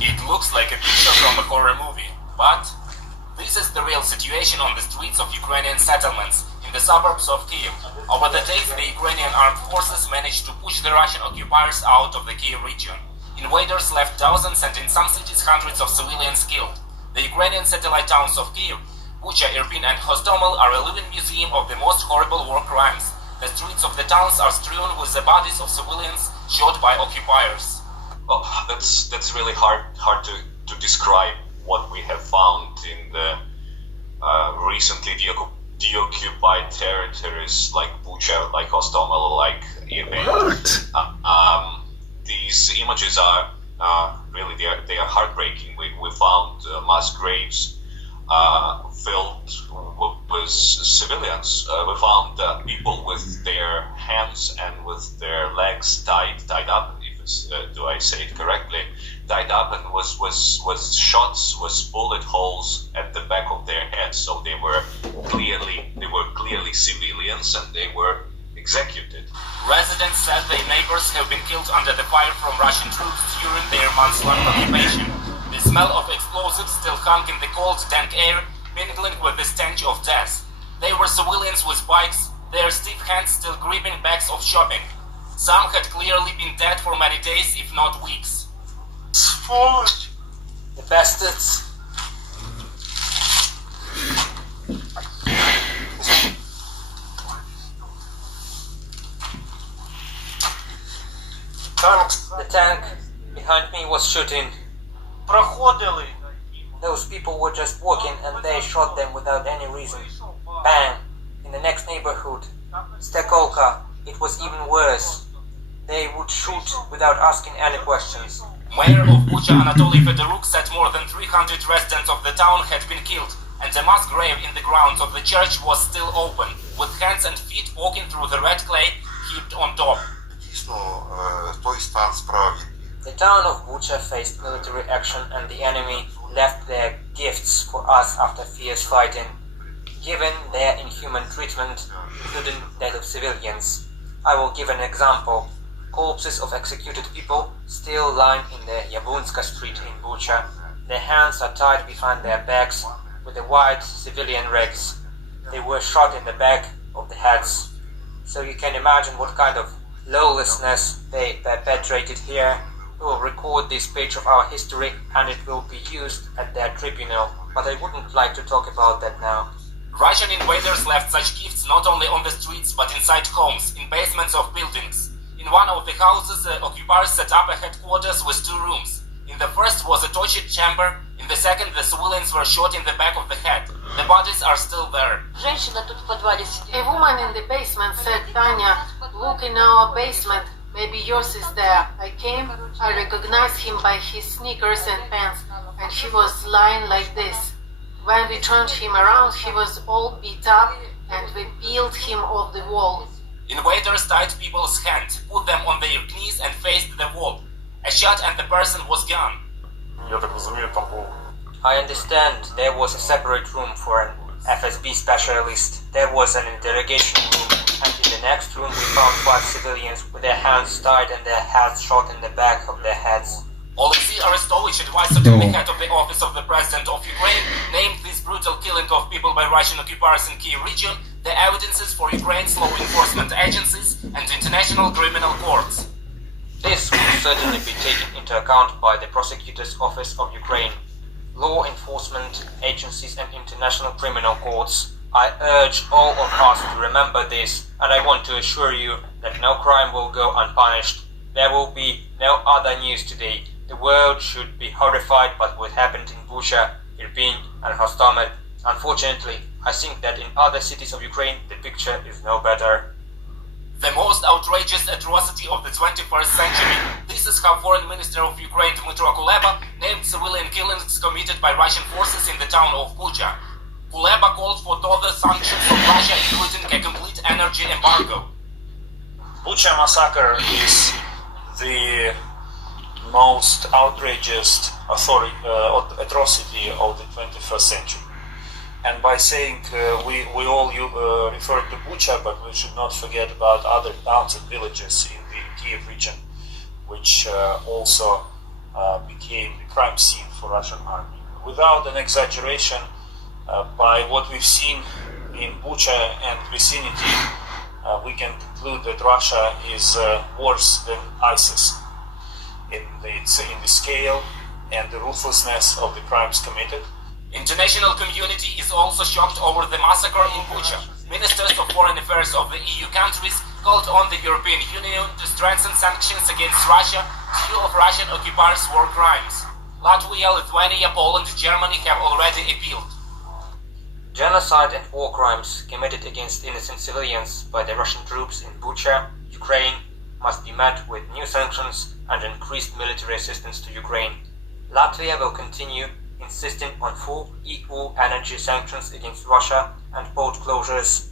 It looks like a picture from a horror movie, but this is the real situation on the streets of Ukrainian settlements in the suburbs of Kyiv. Over the days, the Ukrainian armed forces managed to push the Russian occupiers out of the Kyiv region. Invaders left thousands and in some cities hundreds of civilians killed. The Ukrainian satellite towns of Kyiv, Bucha, Irpin and Hostomel are a living museum of the most horrible war crimes. The streets of the towns are strewn with the bodies of civilians shot by occupiers. Well, that's really hard to describe what we have found in the recently deoccupied territories like Bucha, like Hostomel, like Irpin. These images are really they are heartbreaking. We found mass graves filled with civilians. We found people with their hands and with their legs tied up. If it's, do I say it correctly? Tied up and was shots with bullet holes at the back of their heads. So they were clearly civilians and they were executed. Residents said their neighbors have been killed under the fire from Russian troops during their months-long occupation. The smell of explosives still hung in the cold, dank air, mingling with the stench of death. They were civilians with bikes, their stiff hands still gripping bags of shopping. Some had clearly been dead for many days, if not weeks. Сволочь! The bastards! The tank behind me was shooting. Проходили. Those people were just walking and they shot them without any reason. Bang! In the next neighborhood, Stekolka, it was even worse. They would shoot without asking any questions. Mayor of Bucha Anatoly Fedoruk said more than 300 residents of the town had been killed, and the mass grave in the grounds of the church was still open, with hands and feet poking through the red clay heaped on top. The town of Bucha faced military action and the enemy left their gifts for us after fierce fighting, given their inhuman treatment, including that of civilians. I will give an example. Corpses of executed people still lying in the Yabunska street in Bucha. Their hands are tied behind their backs with the white civilian rags. They were shot in the back of the heads. So you can imagine what kind of lawlessness they perpetrated here. We will record this page of our history and it will be used at their tribunal, but I wouldn't like to talk about that now. Russian invaders left such gifts not only on the streets but inside homes, in basements of buildings. In one of the houses, the occupiers set up a headquarters with 2 rooms. In the first was a torture chamber, in the second the civilians were shot in the back of the head. The bodies are still there. A woman in the basement said, Tanya, look in our basement, maybe yours is there. I came, I recognized him by his sneakers and pants, and he was lying like this. When we turned him around, he was all beat up, and we peeled him off the wall. Invaders tied people's hands, put them on their knees and faced the wall. A shot and the person was gone. I understand there was a separate room for an FSB specialist. There was an interrogation room, and in the next room we found 5 civilians with their hands tied and their heads shot in the back of their heads. Alexei Arestovich, advisor to the head of the office of the President of Ukraine, named this brutal killing of people by Russian occupiers in Kyiv region the evidences for Ukraine's law enforcement agencies and international criminal courts. This will certainly be taken into account by the Prosecutor's Office of Ukraine, law enforcement agencies and international criminal courts. I urge all of us to remember this, and I want to assure you that no crime will go unpunished. There will be no other news today. The world should be horrified by what happened in Bucha, Irpin and Hostomel. Unfortunately, I think that in other cities of Ukraine the picture is no better. The most outrageous atrocity of the 21st century. This is how Foreign Minister of Ukraine Dmytro Kuleba named civilian killings committed by Russian forces in the town of Bucha. Kuleba called for further sanctions from Russia, including a complete energy embargo. Bucha massacre is the most outrageous atrocity of the 21st century. And by saying we all refer to Bucha, but we should not forget about other towns and villages in the Kyiv region, which also became crime scene for Russian army. Without an exaggeration, by what we've seen in Bucha and vicinity, we can conclude that Russia is worse than ISIS in the scale and the ruthlessness of the crimes committed. International community is also shocked over the massacre in Bucha. Ministers of Foreign Affairs of the EU countries called on the European Union to strengthen sanctions against Russia due of Russian occupiers' war crimes. Latvia, Lithuania, Poland, Germany have already appealed. Genocide and war crimes committed against innocent civilians by the Russian troops in Bucha, Ukraine, must be met with new sanctions and increased military assistance to Ukraine. Latvia will continue insisting on full EU energy sanctions against Russia and port closures.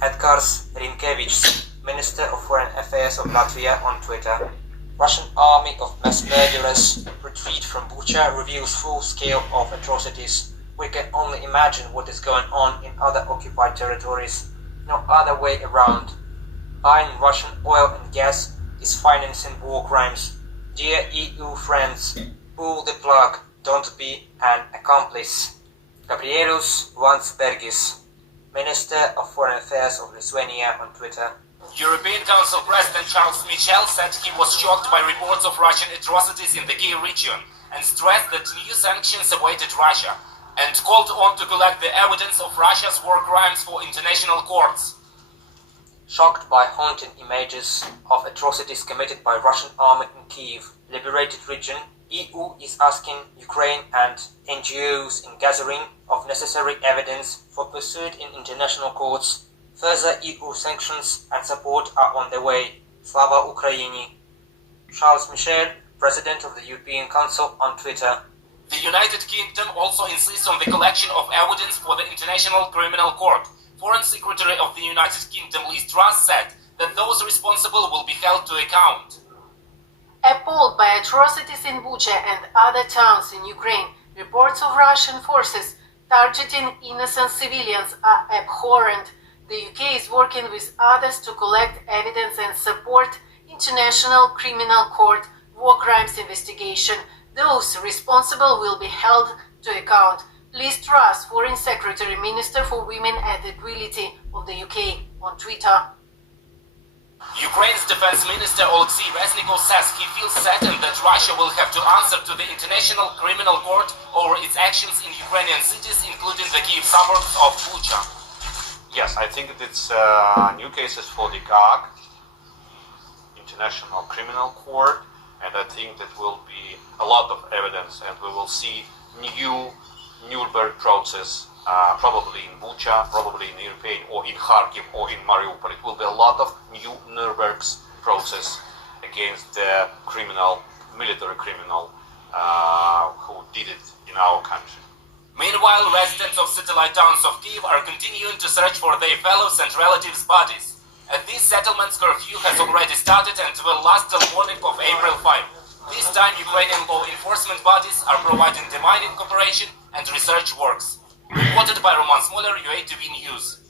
Edgars Rinkevičs, Minister of Foreign Affairs of Latvia, on Twitter. Russian army of mass murderers retreat from Bucha reveals full scale of atrocities. We can only imagine what is going on in other occupied territories. No other way around. Buying Russian oil and gas is financing war crimes. Dear EU friends, pull the plug, don't be an accomplice. Gabrielius Landsbergis, Minister of Foreign Affairs of Lithuania, on Twitter. European Council President Charles Michel said he was shocked by reports of Russian atrocities in the Kyiv region and stressed that new sanctions awaited Russia, and called on to collect the evidence of Russia's war crimes for international courts. Shocked by haunting images of atrocities committed by Russian army in Kyiv, liberated region, EU is asking Ukraine and NGOs in gathering of necessary evidence for pursuit in international courts. Further EU sanctions and support are on the way. Slava Ukraini. Charles Michel, President of the European Council, on Twitter. The United Kingdom also insists on the collection of evidence for the International Criminal Court. Foreign Secretary of the United Kingdom Liz Truss said that those responsible will be held to account. Appalled by atrocities in Bucha and other towns in Ukraine, reports of Russian forces targeting innocent civilians are abhorrent. The UK is working with others to collect evidence and support International Criminal Court war crimes investigation. Those responsible will be held to account. Liz Truss, Foreign Secretary, Minister for Women and Equality of the UK, on Twitter. Ukraine's Defense Minister Oleksiy Reznikov says he feels certain that Russia will have to answer to the International Criminal Court over its actions in Ukrainian cities, including the Kyiv suburbs of Bucha. Yes, I think it's new cases for the GAG, International Criminal Court, and I think that will be a lot of evidence, and we will see new Nuremberg process, probably in Bucha, probably in Irpin, or in Kharkiv, or in Mariupol. It will be a lot of new Nuremberg process against the military criminal who did it in our country. Meanwhile, residents of satellite towns of Kyiv are continuing to search for their fellows and relatives' bodies. At these settlements, curfew has already started and will last till morning of April 5. This time, Ukrainian law enforcement bodies are providing demining cooperation and research works. Reported by Roman Smoler, UATV News.